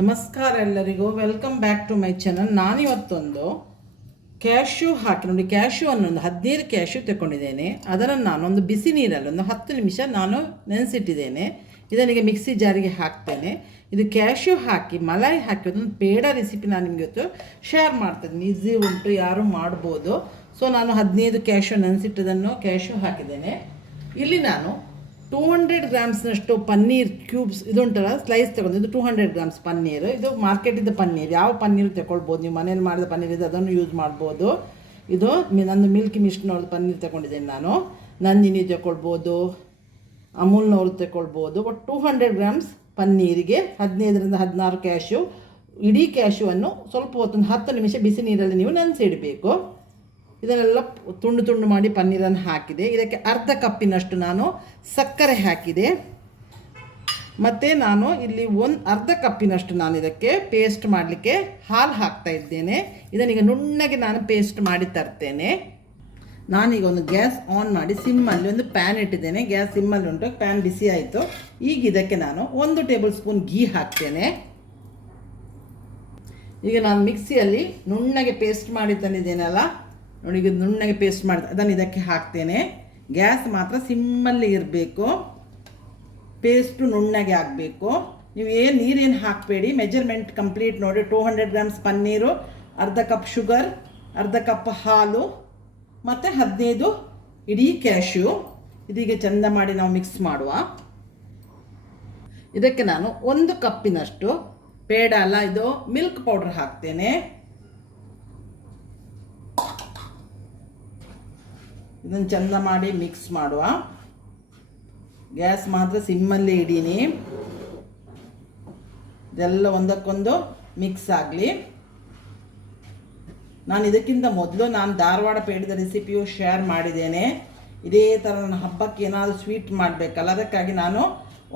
ನಮಸ್ಕಾರ ಎಲ್ಲರಿಗೂ, welcome back to my channel. ನಾನಿವತ್ತೊಂದು ಕ್ಯಾಶ್ಯೂ ಹಾಕಿ ನೋಡಿ, ಕ್ಯಾಶ್ಯೂ ಅನ್ನೊಂದು 15 ಕ್ಯಾಶ್ಯೂ ತಗೊಂಡಿದ್ದೇನೆ. ಅದನ್ನು ನಾನೊಂದು ಬಿಸಿ ನೀರಲ್ಲಿ ಒಂದು 10 ನಿಮಿಷ ನಾನು ನೆನೆಸಿಟ್ಟಿದ್ದೇನೆ. ಇದನಿಗೆ ಮಿಕ್ಸಿ ಜಾರಿಗೆ ಹಾಕ್ತೇನೆ. ಇದು ಕ್ಯಾಶ್ಯೂ ಹಾಕಿ ಮಲಾಯಿ ಹಾಕಿ ಒಂದು ಪೇಡ ರೆಸಿಪಿ ನಾನು ನಿಮಗೆ ಇವತ್ತು ಶೇರ್ ಮಾಡ್ತೇನೆ. ಈಸಿ ಉಂಟು, ಯಾರು ಮಾಡ್ಬೋದು. ಸೊ ನಾನು 15 ಕ್ಯಾಶ್ಯೂ ನೆನೆಸಿಟ್ಟದನ್ನು ಕ್ಯಾಶ್ಯೂ ಹಾಕಿದ್ದೇನೆ. ಇಲ್ಲಿ ನಾನು 200 ಗ್ರಾಮ್ಸ್ನಷ್ಟು ಪನ್ನೀರ್ ಕ್ಯೂಬ್ಸ್ ಇದುಂಟಲ್ಲ, ಸ್ಲೈಸ್ ತಗೊಂಡು, ಇದು 200 ಗ್ರಾಮ್ಸ್ ಪನ್ನೀರು. ಇದು ಮಾರ್ಕೆಟಿಂದ ಪನ್ನೀರ್, ಯಾವ ಪನ್ನೀರು ತಗೊಳ್ಬೋದು. ನೀವು ಮನೇಲಿ ಮಾಡಿದ ಪನ್ನೀರ್ ಇದೆ, ಅದನ್ನು ಯೂಸ್ ಮಾಡ್ಬೋದು. ಇದು ನಂದು ಮಿಲ್ಕಿ ಮಿಸ್ಟ್ನವ್ರದ್ದು ಪನ್ನೀರ್ ತಗೊಂಡಿದ್ದೇನೆ ನಾನು. ನಂದಿನಿ ತಗೊಳ್ಬೋದು, ಅಮೂಲ್ನವ್ರದ್ದು ತಗೊಳ್ಬೋದು. ಬಟ್ 200 ಗ್ರಾಮ್ಸ್ ಪನ್ನೀರಿಗೆ 15ರಿಂದ 16 ಕ್ಯಾಶ್ಯೂ. ಇಡೀ ಕ್ಯಾಶ್ಯೂವನ್ನು ಸ್ವಲ್ಪ ಹೊತ್ತೊಂದು 10 ನಿಮಿಷ ಬಿಸಿ ನೀರಲ್ಲಿ ನೀವು ನೆನೆಸಿಡಬೇಕು. ಇದನ್ನೆಲ್ಲ ತುಂಡು ತುಂಡು ಮಾಡಿ ಪನ್ನೀರನ್ನು ಹಾಕಿದೆ. ಇದಕ್ಕೆ ಅರ್ಧ ಕಪ್ಪಿನಷ್ಟು ನಾನು ಸಕ್ಕರೆ ಹಾಕಿದೆ. ಮತ್ತು ನಾನು ಇಲ್ಲಿ ಅರ್ಧ ಕಪ್ಪಿನಷ್ಟು ನಾನು ಇದಕ್ಕೆ ಪೇಸ್ಟ್ ಮಾಡಲಿಕ್ಕೆ ಹಾಲು ಹಾಕ್ತಾ ಇದ್ದೇನೆ. ಇದನ್ನೀಗ ನುಣ್ಣಗೆ ನಾನು ಪೇಸ್ಟ್ ಮಾಡಿ ತರ್ತೇನೆ. ನಾನೀಗ ಒಂದು ಗ್ಯಾಸ್ ಆನ್ ಮಾಡಿ ಸಿಮ್ಮಲ್ಲಿ ಒಂದು ಪ್ಯಾನ್ ಇಟ್ಟಿದ್ದೇನೆ. ಗ್ಯಾಸ್ ಸಿಮ್ಮಲ್ಲಿ ಉಂಟು, ಪ್ಯಾನ್ ಬಿಸಿ ಆಯಿತು. ಈಗ ಇದಕ್ಕೆ ನಾನು 1 ಟೇಬಲ್ ಸ್ಪೂನ್ ಗೀ ಹಾಕ್ತೇನೆ. ಈಗ ನಾನು ಮಿಕ್ಸಿಯಲ್ಲಿ ನುಣ್ಣಗೆ ಪೇಸ್ಟ್ ಮಾಡಿ ತಂದಿದ್ದೇನಲ್ಲ ನೋಡಿ, ಈಗ ನುಣ್ಣಗೆ ಪೇಸ್ಟ್ ಮಾಡಿ ಅದನ್ನು ಇದಕ್ಕೆ ಹಾಕ್ತೇನೆ. ಗ್ಯಾಸ್ ಮಾತ್ರ ಸಿಮ್ಮಲ್ಲಿ ಇರಬೇಕು, ಪೇಸ್ಟು ನುಣ್ಣಗೆ ಆಗಬೇಕು. ನೀವು ನೀರೇನು ಹಾಕಬೇಡಿ, ಮೆಜರ್ಮೆಂಟ್ ಕಂಪ್ಲೀಟ್ ನೋಡಿ. 200 ಗ್ರಾಮ್ಸ್ ಪನ್ನೀರು, ಅರ್ಧ ಕಪ್ ಶುಗರ್, ಅರ್ಧ ಕಪ್ ಹಾಲು ಮತ್ತು 15 ಇಡೀ ಕ್ಯಾಶ್ಯೂ. ಇದೀಗ ಚೆಂದ ಮಾಡಿ ನಾವು ಮಿಕ್ಸ್ ಮಾಡುವ. ಇದಕ್ಕೆ ನಾನು 1 ಕಪ್ಪಿನಷ್ಟು ಪೇಡ ಅಲ್ಲ, ಇದು ಮಿಲ್ಕ್ ಪೌಡರ್ ಹಾಕ್ತೇನೆ. ಇದನ್ನು ಚೆಂದ ಮಾಡಿ ಮಿಕ್ಸ್ ಮಾಡುವ. ಗ್ಯಾಸ್ ಮಾತ್ರ ಸಿಮ್ಮಲ್ಲಿ ಇಡೀನಿ. ಇದೆಲ್ಲ ಒಂದಕ್ಕೊಂದು ಮಿಕ್ಸ್ ಆಗಲಿ. ನಾನು ಇದಕ್ಕಿಂತ ಮೊದಲು ನಾನು ಧಾರವಾಡ ಪೇಡದ ರೆಸಿಪಿಯು ಶೇರ್ ಮಾಡಿದ್ದೇನೆ. ಇದೇ ಥರ ನನ್ನ ಹಬ್ಬಕ್ಕೆ ಏನಾದರೂ ಸ್ವೀಟ್ ಮಾಡಬೇಕಲ್ಲ, ಅದಕ್ಕಾಗಿ ನಾನು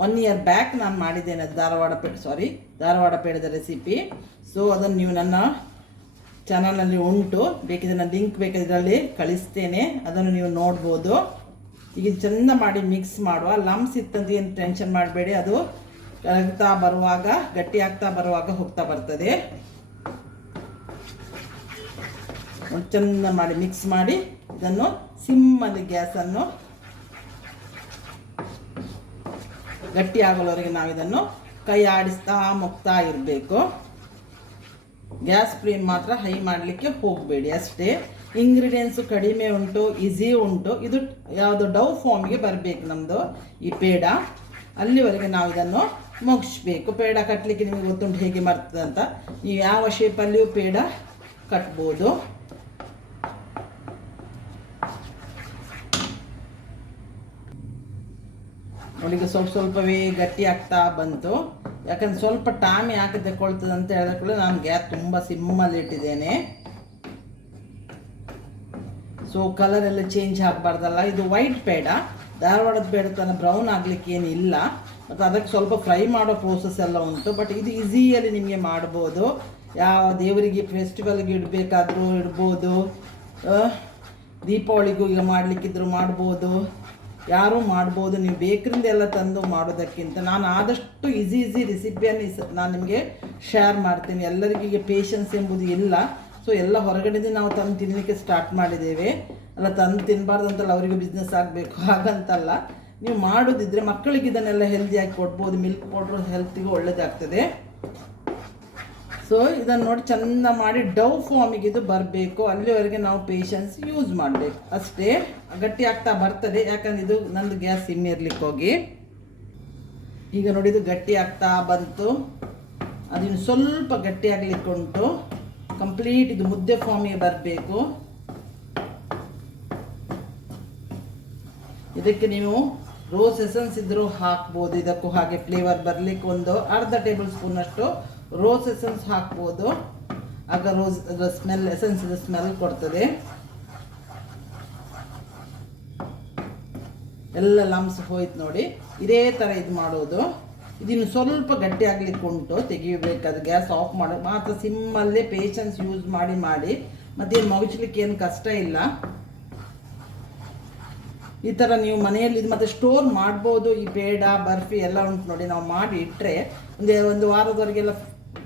1 ಇಯರ್ ಬ್ಯಾಕ್ ನಾನು ಮಾಡಿದ್ದೇನೆ ಧಾರವಾಡ ಪೇಡದ ರೆಸಿಪಿ. ಸೊ ಅದನ್ನು ನೀವು ನನ್ನ ಚಾನಲ್ನಲ್ಲಿ ಉಂಟು, ಬೇಕಿದ್ರೆ ನಾನು ಲಿಂಕ್ ಇದರಲ್ಲಿ ಕಳಿಸ್ತೇನೆ, ಅದನ್ನು ನೀವು ನೋಡ್ಬೋದು. ಈಗ ಚೆಂದ ಮಾಡಿ ಮಿಕ್ಸ್ ಮಾಡುವ. ಲಮ್ಸ್ ಇತ್ತಂತ ಏನು ಟೆನ್ಷನ್ ಮಾಡಬೇಡಿ, ಅದು ಕರಗ್ತಾ ಬರುವಾಗ, ಗಟ್ಟಿ ಆಗ್ತಾ ಬರುವಾಗ ಹೋಗ್ತಾ ಬರ್ತದೆ. ಚೆಂದ ಮಾಡಿ ಮಿಕ್ಸ್ ಮಾಡಿ ಇದನ್ನು ಸಿಮ್ಮಲ್ಲಿ ಗ್ಯಾಸನ್ನು ಗಟ್ಟಿ ಆಗೋವರೆಗೆ ನಾವು ಇದನ್ನು ಕೈ ಆಡಿಸ್ತಾ ಮುಗ್ತಾ ಇರಬೇಕು. ಗ್ಯಾಸ್ ಫ್ಲೇಮ್ ಮಾತ್ರ ಹೈ ಮಾಡಲಿಕ್ಕೆ ಹೋಗಬೇಡಿ ಅಷ್ಟೇ. ಇಂಗ್ರೀಡಿಯೆಂಟ್ಸು ಕಡಿಮೆ ಉಂಟು, ಈಸಿ ಉಂಟು. ಇದು ಯಾವುದು ಡೌ ಫಾರ್ಮಿಗೆ ಬರಬೇಕು ನಮ್ಮದು ಈ ಪೇಡ. ಅಲ್ಲಿವರೆಗೆ ನಾವು ಇದನ್ನು ಮುಗಿಸ್ಬೇಕು. ಪೇಡ ಕಟ್ಟಲಿಕ್ಕೆ ನಿಮಗೆ ಗೊತ್ತುಂಟು ಹೇಗೆ ಬರ್ತದೆ ಅಂತ. ನೀವು ಯಾವ ಶೇಪಲ್ಲಿಯೂ ಪೇಡ ಕಟ್ಬೋದು. ನೋಡಿ, ಸ್ವಲ್ಪವೇ ಗಟ್ಟಿ ಆಗ್ತಾ ಬಂತು. ಯಾಕಂದ್ರೆ ಸ್ವಲ್ಪ ಟೈಮ್ ಯಾಕೆ ತಗೊಳ್ತದೆ ಅಂತ ಹೇಳಿದ್ರೆ ನಾನು ಗ್ಯಾಸ್ ತುಂಬ ಸಿಮ್ಮಲ್ಲಿ ಇಟ್ಟಿದ್ದೇನೆ. ಸೊ ಕಲರ್ ಎಲ್ಲ ಚೇಂಜ್ ಆಗಬಾರ್ದಲ್ಲ. ಇದು ವೈಟ್ ಪೇಡ, ಧಾರವಾಡದ ಪೇಡ ತನ್ನ ಬ್ರೌನ್ ಆಗಲಿಕ್ಕೆ ಏನಿಲ್ಲ. ಮತ್ತು ಅದಕ್ಕೆ ಸ್ವಲ್ಪ ಫ್ರೈ ಮಾಡೋ ಪ್ರೋಸೆಸ್ ಎಲ್ಲ ಉಂಟು. ಬಟ್ ಇದು ಈಸಿಯಲ್ಲಿ ನಿಮಗೆ ಮಾಡ್ಬೋದು. ಯಾವ ದೇವರಿಗೆ ಫೆಸ್ಟಿವಲ್ಗೆ ಇಡಬೇಕಾದ್ರೂ ಇಡ್ಬೋದು, ದೀಪಾವಳಿಗೂ ಈಗ ಮಾಡಲಿಕ್ಕಿದ್ರು ಮಾಡ್ಬೋದು, ಯಾರೂ ಮಾಡ್ಬೋದು. ನೀವು ಬೇಕರಿಂದ ಎಲ್ಲ ತಂದು ಮಾಡೋದಕ್ಕಿಂತ ನಾನು ಆದಷ್ಟು ಈಸಿ ರೆಸಿಪಿಯನ್ನು ನಾನು ನಿಮಗೆ ಶೇರ್ ಮಾಡ್ತೀನಿ. ಎಲ್ಲರಿಗೂ ಈಗ ಪೇಷನ್ಸ್ ಎಂಬುದು ಇಲ್ಲ. ಸೊ ಎಲ್ಲ ಹೊರಗಡೆಯಿಂದ ನಾವು ತಂದು ತಿನ್ನಲಿಕ್ಕೆ ಸ್ಟಾರ್ಟ್ ಮಾಡಿದ್ದೇವೆ. ಅಲ್ಲ, ತಂದು ತಿನ್ನಬಾರ್ದು ಅಂತಲ್ಲ, ಅವರಿಗೆ ಬಿಸ್ನೆಸ್ ಆಗಬೇಕು ಹಾಗಂತಲ್ಲ. ನೀವು ಮಾಡೋದಿದ್ರೆ ಮಕ್ಕಳಿಗೆ ಇದನ್ನೆಲ್ಲ ಹೆಲ್ದಿಯಾಗಿ ಕೊಡ್ಬೋದು. ಮಿಲ್ಕ್ ಪೌಡ್ರ್ ಹೆಲ್ತಿಗೂ ಒಳ್ಳೆಯದಾಗ್ತದೆ. ಸೊ ಇದನ್ನು ನೋಡಿ ಚೆಂದ ಮಾಡಿ ಡೌ ಫಾರ್ಮಿಗೆ ಇದು ಬರಬೇಕು. ಅಲ್ಲಿವರೆಗೆ ನಾವು ಪೇಷನ್ಸ್ ಯೂಸ್ ಮಾಡಬೇಕು ಅಷ್ಟೇ. ಗಟ್ಟಿ ಆಗ್ತಾ ಬರ್ತದೆ, ಯಾಕಂದ್ರೆ ಇದು ನಂದು ಗ್ಯಾಸ್ ಸಿಮ್ಮಿ ಇರ್ಲಿಕ್ಕೆ ಹೋಗಿ. ಈಗ ನೋಡಿ, ಇದು ಗಟ್ಟಿ ಆಗ್ತಾ ಬಂತು. ಅದಿನ್ನು ಸ್ವಲ್ಪ ಗಟ್ಟಿ ಆಗಲಿಕ್ಕೆ ಉಂಟು. ಕಂಪ್ಲೀಟ್ ಇದು ಮುದ್ದೆ ಫಾರ್ಮಿಗೆ ಬರಬೇಕು. ಇದಕ್ಕೆ ನೀವು ರೋಸ್ ಎಸೆನ್ಸ್ ಇದ್ದರೂ ಹಾಕ್ಬೋದು. ಇದಕ್ಕೂ ಹಾಗೆ ಫ್ಲೇವರ್ ಬರಲಿಕ್ಕೆ ಒಂದು ಅರ್ಧ ಟೇಬಲ್ ಸ್ಪೂನಷ್ಟು ರೋಸ್ ಎಸೆನ್ಸ್ ಹಾಕ್ಬೋದು. ಆಗ ಎಸೆನ್ಸ್ ಸ್ಮೆಲ್ ಕೊಡ್ತದೆ. ಎಲ್ಲ ಲಮ್ಸ್ ಹೋಯ್ತು ನೋಡಿ. ಇದೇ ಥರ ಇದು ಮಾಡೋದು. ಇದಿನ್ನು ಸ್ವಲ್ಪ ಗಟ್ಟಿ ಆಗಲಿಕ್ಕೆ ಉಂಟು, ತೆಗಿಬೇಕಾದ್ರೆ ಗ್ಯಾಸ್ ಆಫ್ ಮಾಡೋ ಮಾತ್ರ ಸಿಮ್ಮಲ್ಲೇ ಪೇಷನ್ಸ್ ಯೂಸ್ ಮಾಡಿ ಮತ್ತೇನು ಮಗುಚಲಿಕ್ಕೆ ಏನು ಕಷ್ಟ ಇಲ್ಲ. ಈ ಥರ ನೀವು ಮನೆಯಲ್ಲಿ ಇದು ಮತ್ತು ಸ್ಟೋರ್ ಮಾಡ್ಬೋದು. ಈ ಪೇಡ ಬರ್ಫಿ ಎಲ್ಲ ಉಂಟು ನೋಡಿ, ನಾವು ಮಾಡಿ ಇಟ್ಟರೆ ಒಂದು ವಾರದವರೆಗೆಲ್ಲ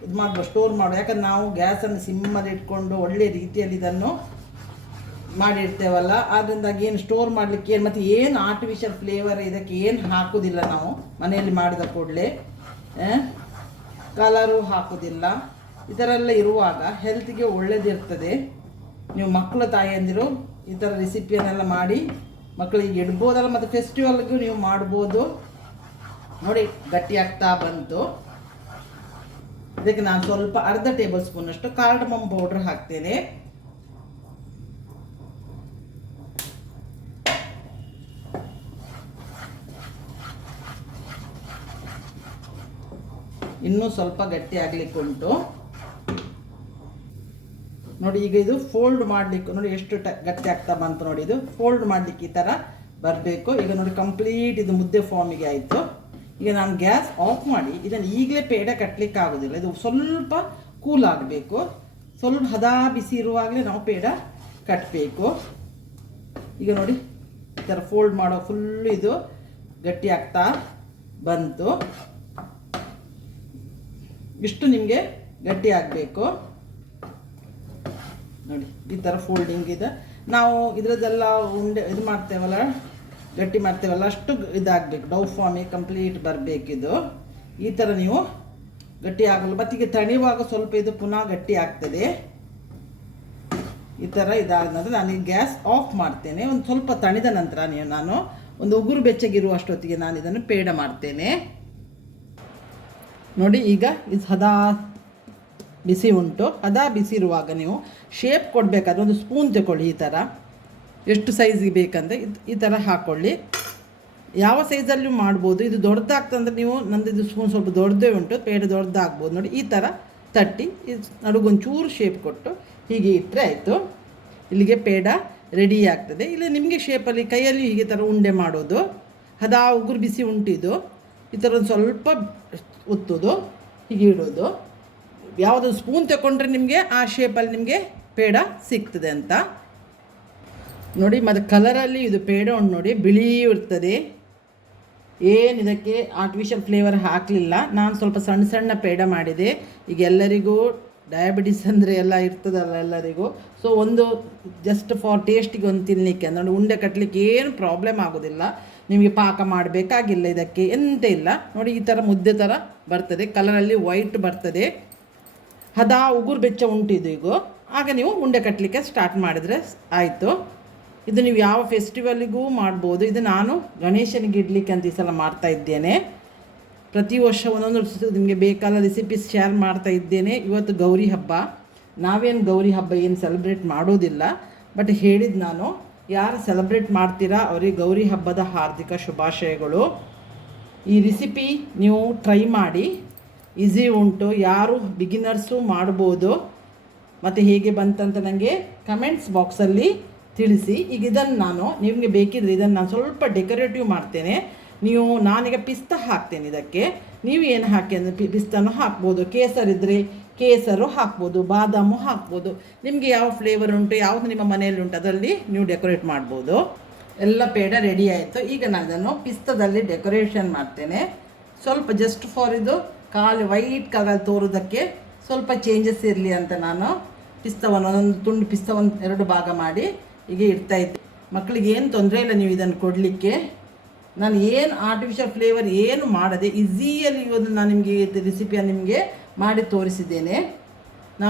ಇದು ಮಾಡ್ಬೋದು, ಸ್ಟೋರ್ ಮಾಡು. ಯಾಕಂದ್ರೆ ನಾವು ಗ್ಯಾಸನ್ನು ಸಿಮ್ಮಲ್ಲಿ ಇಟ್ಕೊಂಡು ಒಳ್ಳೆ ರೀತಿಯಲ್ಲಿ ಇದನ್ನು ಮಾಡಿರ್ತೇವಲ್ಲ, ಅದರಿಂದಾಗಿ ಏನು ಸ್ಟೋರ್ ಮಾಡಲಿಕ್ಕೆ ಏನು ಮತ್ತು ಏನು ಆರ್ಟಿಫಿಷಿಯಲ್ ಫ್ಲೇವರ್ ಇದಕ್ಕೆ ಏನು ಹಾಕೋದಿಲ್ಲ ನಾವು ಮನೆಯಲ್ಲಿ ಮಾಡಿದ ಕೂಡಲೇ, ಕಲರು ಹಾಕೋದಿಲ್ಲ. ಈ ಥರ ಎಲ್ಲ ಇರುವಾಗ ಹೆಲ್ತಿಗೆ ಒಳ್ಳೆಯದಿರ್ತದೆ. ನೀವು ಮಕ್ಕಳ ತಾಯಿಯಂದಿರು ಈ ಥರ ರೆಸಿಪಿಯನ್ನೆಲ್ಲ ಮಾಡಿ ಮಕ್ಕಳಿಗೆ ಇಡ್ಬೋದಲ್ಲ, ಮತ್ತು ಫೆಸ್ಟಿವಲ್ಗೂ ನೀವು ಮಾಡ್ಬೋದು. ನೋಡಿ ಗಟ್ಟಿ ಆಗ್ತಾ ಬಂತು. ಇದಕ್ಕೆ ನಾನು ಸ್ವಲ್ಪ ಅರ್ಧ ಟೇಬಲ್ ಸ್ಪೂನಷ್ಟು ಕಾರ್ಡಮಮ್ ಪೌಡ್ರ್ ಹಾಕ್ತೇನೆ. ಇನ್ನೂ ಸ್ವಲ್ಪ ಗಟ್ಟಿ ಆಗ್ಲಿಕ್ಕೆ ಉಂಟು ನೋಡಿ. ಈಗ ಇದು ಫೋಲ್ಡ್ ಮಾಡಲಿಕ್ಕೆ ನೋಡಿ ಎಷ್ಟು ಗಟ್ಟಿ ಆಗ್ತಾ ಬಂತು ನೋಡಿ. ಇದು ಫೋಲ್ಡ್ ಮಾಡಲಿಕ್ಕೆ ಈ ಥರ ಬರಬೇಕು. ಈಗ ನೋಡಿ ಕಂಪ್ಲೀಟ್ ಇದು ಮುದ್ದೆ ಫಾರ್ಮಿಗೆ ಆಯಿತು. ಈಗ ನಾನು ಗ್ಯಾಸ್ ಆಫ್ ಮಾಡಿ ಇದನ್ನು ಈಗಲೇ ಪೇಡ ಕಟ್ಟಲಿಕ್ಕೆ ಆಗೋದಿಲ್ಲ, ಇದು ಸ್ವಲ್ಪ ಕೂಲ್ ಆಗಬೇಕು. ಸ್ವಲ್ಪ ಹದ ಬಿಸಿ ಇರುವಾಗಲೇ ನಾವು ಪೇಡ ಕಟ್ಟಬೇಕು. ಈಗ ನೋಡಿ ಈ ಥರ ಫೋಲ್ಡ್ ಮಾಡೋ ಫುಲ್ಲು ಇದು ಗಟ್ಟಿ ಆಗ್ತಾ ಬಂತು. ಇಷ್ಟು ನಿಮಗೆ ಗಟ್ಟಿ ಆಗಬೇಕು ನೋಡಿ. ಈ ಥರ ಫೋಲ್ಡಿಂಗ್ ಇದೆ. ನಾವು ಇದರದ್ದೆಲ್ಲ ಉಂಡೆ ಇದು ಮಾಡ್ತೇವಲ್ಲ, ಗಟ್ಟಿ ಮಾಡ್ತೇವಲ್ಲ, ಅಷ್ಟು ಇದಾಗಬೇಕು. ಡೌ ಫಾರ್ಮಿಗೆ ಕಂಪ್ಲೀಟ್ ಬರಬೇಕಿದು. ಈ ಥರ ನೀವು ಗಟ್ಟಿ ಆಗಲ್ಲ, ಮತ್ತೀಗ ತಣಿಯುವಾಗ ಸ್ವಲ್ಪ ಇದು ಪುನಃ ಗಟ್ಟಿ ಆಗ್ತದೆ. ಈ ಥರ ಇದಾದ ನಂತರ ನಾನು ಗ್ಯಾಸ್ ಆಫ್ ಮಾಡ್ತೇನೆ. ಒಂದು ಸ್ವಲ್ಪ ತಣಿದ ನಂತರ ನಾನು ಒಂದು ಉಗುರು ಬೆಚ್ಚಗಿರುವಷ್ಟೊತ್ತಿಗೆ ನಾನು ಇದನ್ನು ಪೇಡ ಮಾಡ್ತೇನೆ ನೋಡಿ. ಈಗ ಇದು ಹದಾ ಬಿಸಿ ಉಂಟು. ಹದಾ ಬಿಸಿ ಇರುವಾಗ ನೀವು ಶೇಪ್ ಕೊಡಬೇಕಾದ್ರೆ ಒಂದು ಸ್ಪೂನ್ ತಗೊಳ್ಳಿ. ಈ ಥರ ಎಷ್ಟು ಸೈಜಿಗೆ ಬೇಕಂದರೆ ಈ ಥರ ಹಾಕ್ಕೊಳ್ಳಿ. ಯಾವ ಸೈಜಲ್ಲೂ ಮಾಡ್ಬೋದು. ಇದು ದೊಡ್ಡದಾಗ್ತಂದ್ರೆ ನೀವು ನಂದು ಇದು ಸ್ಪೂನ್ ಸ್ವಲ್ಪ ದೊಡ್ಡದೇ ಉಂಟು, ಪೇಡ ದೊಡ್ಡದಾಗ್ಬೋದು ನೋಡಿ. ಈ ಥರ ತಟ್ಟಿ ನಡುಗೊಂಚೂರು ಶೇಪ್ ಕೊಟ್ಟು ಹೀಗೆ ಇಟ್ಟರೆ ಆಯಿತು. ಇಲ್ಲಿಗೆ ಪೇಡ ರೆಡಿ ಆಗ್ತದೆ. ಇಲ್ಲ ನಿಮಗೆ ಶೇಪಲ್ಲಿ ಕೈಯಲ್ಲಿ ಹೀಗೆ ಥರ ಉಂಡೆ ಮಾಡೋದು. ಹದಾ ಉಗುರು ಬಿಸಿ ಉಂಟಿದು. ಈ ಥರ ಒಂದು ಸ್ವಲ್ಪ ಒತ್ತೋದು, ಹೀಗೆ ಇಡೋದು. ಯಾವುದೋ ಸ್ಪೂನ್ ತಗೊಂಡ್ರೆ ನಿಮಗೆ ಆ ಶೇಪಲ್ಲಿ ನಿಮಗೆ ಪೇಡ ಸಿಗ್ತದೆ ಅಂತ ನೋಡಿ. ಮತ್ತು ಕಲರಲ್ಲಿ ಇದು ಪೇಡ ಉಂಟು ನೋಡಿ, ಬಿಳಿ ಇರ್ತದೆ. ಏನು ಇದಕ್ಕೆ ಆರ್ಟಿಫಿಷಿಯಲ್ ಫ್ಲೇವರ್ ಹಾಕಲಿಲ್ಲ. ನಾನು ಸ್ವಲ್ಪ ಸಣ್ಣ ಸಣ್ಣ ಪೇಡ ಮಾಡಿದೆ. ಈಗ ಎಲ್ಲರಿಗೂ ಡಯಾಬಿಟಿಸ್ ಅಂದರೆ ಎಲ್ಲ ಇರ್ತದಲ್ಲ ಎಲ್ಲರಿಗೂ. ಸೊ ಒಂದು ಜಸ್ಟ್ ಫಾರ್ ಟೇಸ್ಟಿಗೆ ಒಂದು ತಿನ್ನಲಿಕ್ಕೆ ಅಂದರೆ ಉಂಡೆ ಕಟ್ಟಲಿಕ್ಕೆ ಏನು ಪ್ರಾಬ್ಲಮ್ ಆಗೋದಿಲ್ಲ. ನಿಮಗೆ ಪಾಕ ಮಾಡಬೇಕಾಗಿಲ್ಲ, ಇದಕ್ಕೆ ಎಂತ ಇಲ್ಲ ನೋಡಿ. ಈ ಥರ ಮುದ್ದೆ ಥರ ಬರ್ತದೆ, ಕಲರಲ್ಲಿ ವೈಟ್ ಬರ್ತದೆ. ಹದಾ ಉಗುರು ಬೆಚ್ಚ ಉಂಟಿದು ಈಗ. ಆಗ ನೀವು ಉಂಡೆ ಕಟ್ಟಲಿಕ್ಕೆ ಸ್ಟಾರ್ಟ್ ಮಾಡಿದರೆ ಆಯಿತು. ಇದು ನೀವು ಯಾವ ಫೆಸ್ಟಿವಲಿಗೂ ಮಾಡ್ಬೋದು. ಇದು ನಾನು ಗಣೇಶನಿಗೆ ಇಡಲಿಕ್ಕೆ ಅಂತ ಈ ಸಲ ಮಾಡ್ತಾ ಇದ್ದೇನೆ. ಪ್ರತಿ ವರ್ಷ ಒಂದೊಂದು ನಿಮಗೆ ಬೇಕಾದ ರೆಸಿಪೀಸ್ ಶೇರ್ ಮಾಡ್ತಾ ಇದ್ದೇನೆ. ಇವತ್ತು ಗೌರಿ ಹಬ್ಬ. ನಾವೇನು ಗೌರಿ ಹಬ್ಬ ಏನು ಸೆಲೆಬ್ರೇಟ್ ಮಾಡೋದಿಲ್ಲ, ಬಟ್ ಹೇಳಿದ್ದು ನಾನು ಯಾರು ಸೆಲೆಬ್ರೇಟ್ ಮಾಡ್ತೀರಾ ಅವರಿಗೆ ಗೌರಿ ಹಬ್ಬದ ಹಾರ್ದಿಕ ಶುಭಾಶಯಗಳು. ಈ ರೆಸಿಪಿ ನೀವು ಟ್ರೈ ಮಾಡಿ, ಈಸಿ ಉಂಟು, ಯಾರು ಬಿಗಿನರ್ಸು ಮಾಡ್ಬೋದು. ಮತ್ತು ಹೇಗೆ ಬಂತಂತ ನನಗೆ ಕಮೆಂಟ್ಸ್ ಬಾಕ್ಸಲ್ಲಿ ತಿಳಿಸಿ. ಈಗ ಇದನ್ನು ನಾನು ನಿಮಗೆ ಬೇಕಿದ್ರೆ ಇದನ್ನು ನಾನು ಸ್ವಲ್ಪ ಡೆಕೋರೇಟಿವ್ ಮಾಡ್ತೇನೆ. ನಾನೀಗ ಪಿಸ್ತಾ ಹಾಕ್ತೇನೆ ಇದಕ್ಕೆ. ನೀವು ಏನು ಹಾಕಿ ಅಂದರೆ ಪಿಸ್ತಾನು ಹಾಕ್ಬೋದು, ಕೇಸರಿದ್ದರೆ ಕೇಸರು ಹಾಕ್ಬೋದು, ಬಾದಾಮು ಹಾಕ್ಬೋದು. ನಿಮಗೆ ಯಾವ ಫ್ಲೇವರ್ ಉಂಟು, ಯಾವುದು ನಿಮ್ಮ ಮನೆಯಲ್ಲಿ ಉಂಟು ಅದರಲ್ಲಿ ನೀವು ಡೆಕೋರೇಟ್ ಮಾಡ್ಬೋದು. ಎಲ್ಲ ಪೇಡ ರೆಡಿ ಆಯಿತು. ಈಗ ನಾನು ಇದನ್ನು ಪಿಸ್ತಾದಲ್ಲಿ ಡೆಕೋರೇಷನ್ ಮಾಡ್ತೇನೆ. ಸ್ವಲ್ಪ ಜಸ್ಟ್ ಫಾರ್ ಇದು ವೈಟ್ ಕಲರ್ ತೋರೋದಕ್ಕೆ ಸ್ವಲ್ಪ ಚೇಂಜಸ್ ಇರಲಿ ಅಂತ ನಾನು ಪಿಸ್ತಾವನ್ನು ಒಂದೊಂದು ತುಂಡು ಪಿಸ್ತಾವನ್ನು 2 ಭಾಗ ಮಾಡಿ ಹೀಗೆ ಇಡ್ತಾಯಿದ್ದೆ. ಮಕ್ಕಳಿಗೆ ಏನು ತೊಂದರೆ ಇಲ್ಲ ನೀವು ಇದನ್ನು ಕೊಡಲಿಕ್ಕೆ. ನಾನು ಏನು ಆರ್ಟಿಫಿಷಿಯಲ್ ಫ್ಲೇವರ್ ಏನು ಮಾಡದೆ ಈಸಿಯಲ್ಲಿ ಇವತ್ತು ನಾನು ನಿಮಗೆ ರೆಸಿಪಿಯನ್ನು ನಿಮಗೆ ಮಾಡಿ ತೋರಿಸಿದ್ದೇನೆ.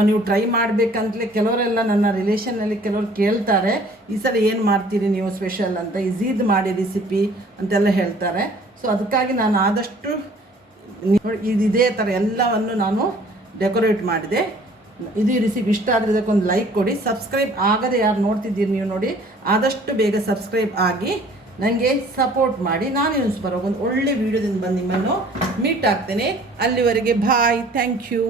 ನೀವು ಟ್ರೈ ಮಾಡಬೇಕಂತಲೇ ಕೆಲವರೆಲ್ಲ ನನ್ನ ರಿಲೇಷನ್ನಲ್ಲಿ ಕೆಲವರು ಕೇಳ್ತಾರೆ, ಈ ಸಲ ಏನು ಮಾಡ್ತೀರಿ ನೀವು ಸ್ಪೆಷಲ್ ಅಂತ, ಈಸಿದು ಮಾಡಿ ರೆಸಿಪಿ ಅಂತೆಲ್ಲ ಹೇಳ್ತಾರೆ. ಸೊ ಅದಕ್ಕಾಗಿ ನಾನು ಆದಷ್ಟು ಇದೇ ಥರ ಎಲ್ಲವನ್ನು ನಾನು ಡೆಕೋರೇಟ್ ಮಾಡಿದೆ. ಇದು ರೆಸಿಪಿ ಇಷ್ಟ ಆದರೆ ಇದಕ್ಕೊಂದು ಲೈಕ್ ಕೊಡಿ. ಸಬ್ಸ್ಕ್ರೈಬ್ ಆಗದೆ ಯಾರು ನೋಡ್ತಿದ್ದೀರಿ ನೀವು ನೋಡಿ, ಆದಷ್ಟು ಬೇಗ ಸಬ್ಸ್ಕ್ರೈಬ್ ಆಗಿ ನನಗೆ ಸಪೋರ್ಟ್ ಮಾಡಿ. ನಾನು ನ್ಯೂಸ್ ಬರೋ ಒಂದು ಒಳ್ಳೆ ವೀಡಿಯೋದಿಂದ ಬಂದು ನಿಮ್ಮನ್ನು ಮೀಟ್ ಆಗ್ತೇನೆ. ಅಲ್ಲಿವರೆಗೆ ಬಾಯ್, ಥ್ಯಾಂಕ್ ಯು.